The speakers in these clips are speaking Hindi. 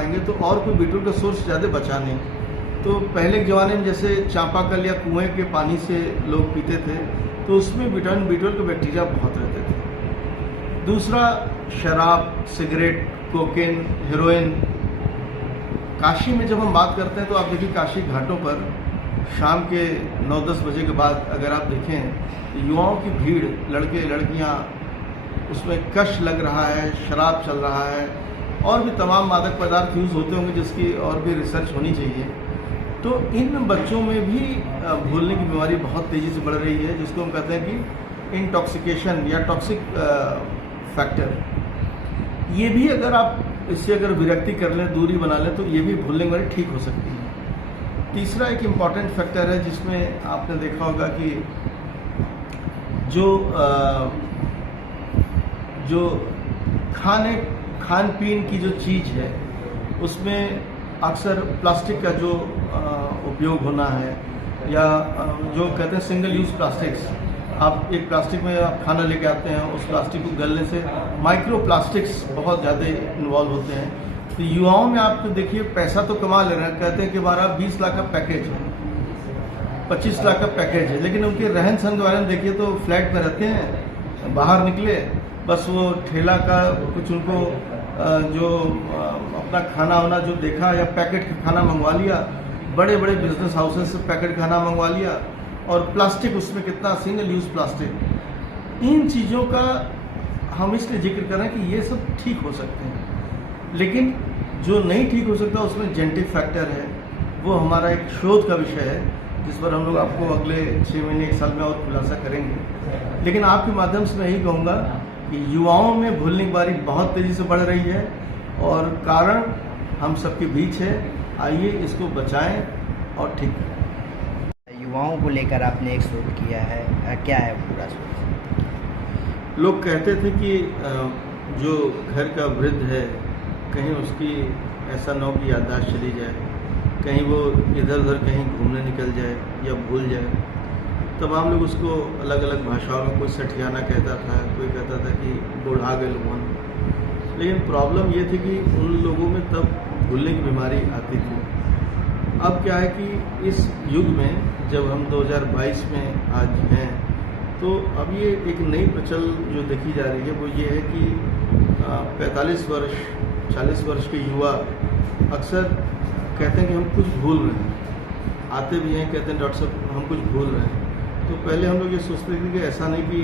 पाएंगे तो और कोई बी12 का सोर्स ज़्यादा बचा नहीं। तो पहले के ज़माने में जैसे चापाकल या कुएं के पानी से लोग पीते थे तो उसमें विटामिन बी12 के बैक्टीरिया बहुत रहते थे। दूसरा, शराब, सिगरेट, कोकेन, हेरोइन। काशी में जब हम बात करते हैं तो आप देखिए काशी घाटों पर शाम के 9-10 बजे के बाद अगर आप देखें तो युवाओं की भीड़, लड़के लड़कियां, उसमें कश लग रहा है, शराब चल रहा है और भी तमाम मादक पदार्थ यूज़ होते होंगे जिसकी और भी रिसर्च होनी चाहिए। तो इन बच्चों में भी भूलने की बीमारी बहुत तेज़ी से बढ़ रही है, जिसको हम कहते हैं कि इंटॉक्सिकेशन या टॉक्सिक फैक्टर। ये भी अगर आप इससे अगर विरक्ति कर लें, दूरी बना लें तो ये भी भूलने की बीमारी ठीक हो सकती है। तीसरा एक इम्पॉर्टेंट फैक्टर है जिसमें आपने देखा होगा कि जो खान पीन की जो चीज़ है उसमें अक्सर प्लास्टिक का जो उपयोग होना है या जो कहते हैं सिंगल यूज़ प्लास्टिक्स। आप एक प्लास्टिक में आप खाना लेके आते हैं, उस प्लास्टिक को गलने से माइक्रो प्लास्टिक्स बहुत ज़्यादा इन्वॉल्व होते हैं। तो युवाओं में आप तो देखिए पैसा तो कमा ले रहे हैं, कहते हैं कि हमारा 20 लाख का पैकेज है, 25 लाख का पैकेज है, लेकिन उनके रहन सहन के बारे में देखिए तो फ्लैट में रहते हैं, बाहर निकले बस वो ठेला का कुछ उनको जो अपना खाना वाना जो देखा या पैकेट का खाना मंगवा लिया, बड़े बड़े बिजनेस हाउसेज से पैकेट खाना मंगवा लिया और प्लास्टिक उसमें कितना सिंगल यूज़ प्लास्टिक। इन चीज़ों का हम इसलिए जिक्र कर रहे हैं कि ये सब ठीक हो सकते हैं, लेकिन जो नहीं ठीक हो सकता उसमें जेनेटिक फैक्टर है। वो हमारा एक शोध का विषय है जिस पर हम लोग आपको अगले 6 महीने 1 साल में और खुलासा करेंगे। लेकिन आपके माध्यम से मैं यही कहूँगा कि युवाओं में भूलने की बीमारी बहुत तेज़ी से बढ़ रही है और कारण हम सबके बीच है। आइए इसको बचाएं और ठीक करें। युवाओं को लेकर आपने एक शोध किया है, क्या है पूरा शोध? लोग कहते थे कि जो घर का वृद्ध है कहीं उसकी ऐसा न हो कि याददाश्त चली जाए, कहीं वो इधर उधर कहीं घूमने निकल जाए या भूल जाए। तमाम लोग उसको अलग अलग भाषाओं में, कोई सठियाना कहता था, कोई कहता था कि बूढ़ा गए लोगों। लेकिन प्रॉब्लम ये थी कि उन लोगों में तब भूलने की बीमारी आती थी। अब क्या है कि इस युग में जब हम 2022 में आज हैं तो अब ये एक नई प्रचल जो देखी जा रही है वो ये है कि 45 वर्ष 40 वर्ष के युवा अक्सर कहते हैं कि हम कुछ भूल रहे हैं, आते भी हैं कहते हैं डॉक्टर साहब हम कुछ भूल रहे हैं। तो पहले हम लोग ये सोचते थे कि ऐसा नहीं कि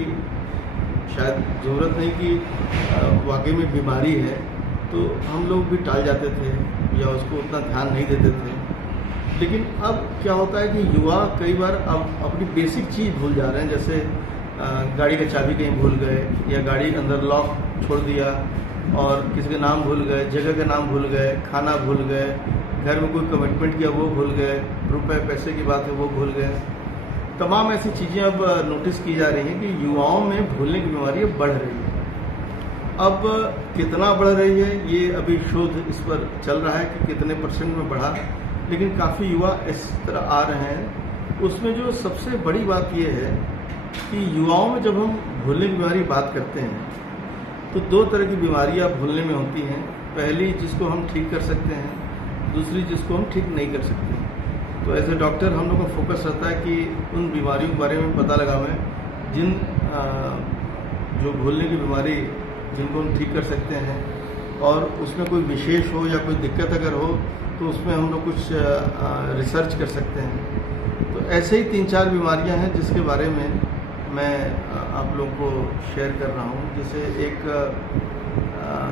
शायद ज़रूरत नहीं कि वाकई में बीमारी है, तो हम लोग भी टाल जाते थे या उसको उतना ध्यान नहीं देते थे। लेकिन अब क्या होता है कि युवा कई बार अब अपनी बेसिक चीज़ भूल जा रहे हैं, जैसे गाड़ी का चाबी कहीं भूल गए या गाड़ी के अंदर लॉक छोड़ दिया और किसी का नाम भूल गए, जगह का नाम भूल गए, खाना भूल गए, घर में कोई कमिटमेंट किया वो भूल गए, रुपए पैसे की बात है वो भूल गए। तमाम ऐसी चीज़ें अब नोटिस की जा रही हैं कि युवाओं में भूलने की बीमारी बढ़ रही है। अब कितना बढ़ रही है ये अभी शोध इस पर चल रहा है कि कितने % में बढ़ा, लेकिन काफ़ी युवा इस तरह आ रहे हैं। उसमें जो सबसे बड़ी बात ये है कि युवाओं में जब हम भूलने की बीमारी बात करते हैं तो 2 तरह की बीमारियां भूलने में होती हैं। पहली जिसको हम ठीक कर सकते हैं, दूसरी जिसको हम ठीक नहीं कर सकते। तो एज ए डॉक्टर हम लोग का फोकस रहता है कि उन बीमारियों के बारे में पता लगावें जिन जो भूलने की बीमारी जिनको हम ठीक कर सकते हैं और उसमें कोई विशेष हो या कोई दिक्कत अगर हो तो उसमें हम लोग कुछ रिसर्च कर सकते हैं। तो ऐसे ही 3-4 बीमारियां हैं जिसके बारे में मैं आप लोगों को शेयर कर रहा हूं। जैसे एक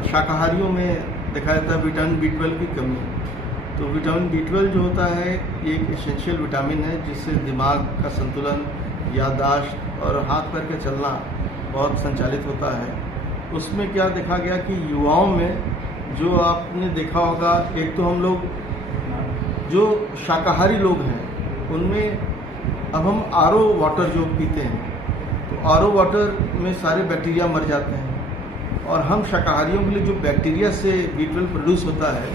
शाकाहारियों में देखा जाता है विटामिन बी12 की कमी। तो विटामिन बी12 जो होता है एक एसेंशियल विटामिन है जिससे दिमाग का संतुलन, याददाश्त और हाथ पैर का चलना बहुत संचालित होता है। उसमें क्या देखा गया कि युवाओं में जो आपने देखा होगा, एक तो हम लोग जो शाकाहारी लोग हैं उनमें अब हम आरओ वाटर जो पीते हैं तो आरओ वाटर में सारे बैक्टीरिया मर जाते हैं और हम शाकाहारियों के लिए जो बैक्टीरिया से बी12 प्रोड्यूस होता है